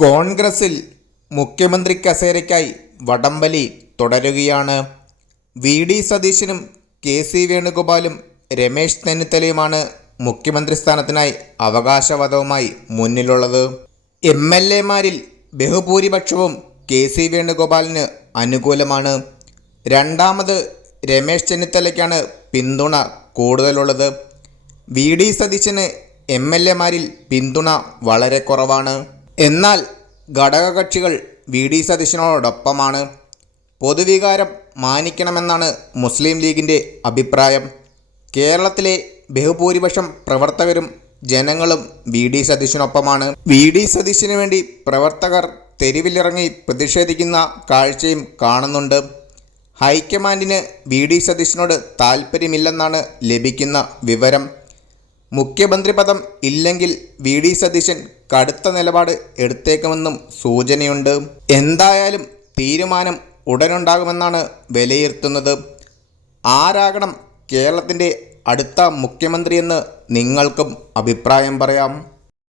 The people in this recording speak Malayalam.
കോൺഗ്രസിൽ മുഖ്യമന്ത്രി കസേരയ്ക്കായി വടംവലി തുടരുകയാണ്. വി ഡി സതീശനും കെ സി വേണുഗോപാലും രമേശ് ചെന്നിത്തലയുമാണ് മുഖ്യമന്ത്രി സ്ഥാനത്തിനായി അവകാശവാദവുമായി മുന്നിലുള്ളത്. എം എൽ എമാരിൽ ബഹുഭൂരിപക്ഷവും കെ സി വേണുഗോപാലിന് അനുകൂലമാണ്. രണ്ടാമത് രമേശ് ചെന്നിത്തലയ്ക്കാണ് പിന്തുണ കൂടുതലുള്ളത്. വി ഡി സതീശന് എം എൽ എമാരിൽ പിന്തുണ വളരെ കുറവാണ്. എന്നാൽ ഘടകകക്ഷികൾ വി ഡി സതീശനോടൊപ്പമാണ്. പൊതുവികാരം മാനിക്കണമെന്നാണ് മുസ്ലിം ലീഗിൻ്റെ അഭിപ്രായം. കേരളത്തിലെ ബഹുഭൂരിപക്ഷം പ്രവർത്തകരും ജനങ്ങളും വി ഡി സതീശനൊപ്പമാണ്. വി ഡി സതീശന് വേണ്ടി പ്രവർത്തകർ തെരുവിലിറങ്ങി പ്രതിഷേധിക്കുന്ന കാഴ്ചയും കാണുന്നുണ്ട്. ഹൈക്കമാൻഡിന് വി ഡി സതീശനോട് താൽപ്പര്യമില്ലെന്നാണ് ലഭിക്കുന്ന വിവരം. മുഖ്യമന്ത്രി പദം ഇല്ലെങ്കിൽ വി ഡി സതീശൻ കടുത്ത നിലപാട് എടുത്തേക്കുമെന്നും സൂചനയുണ്ട്. എന്തായാലും തീരുമാനം ഉടനുണ്ടാകുമെന്നാണ് വിലയിരുത്തുന്നത്. ആരാകണം കേരളത്തിൻ്റെ അടുത്ത മുഖ്യമന്ത്രിയെന്ന് നിങ്ങൾക്കും അഭിപ്രായം പറയാം.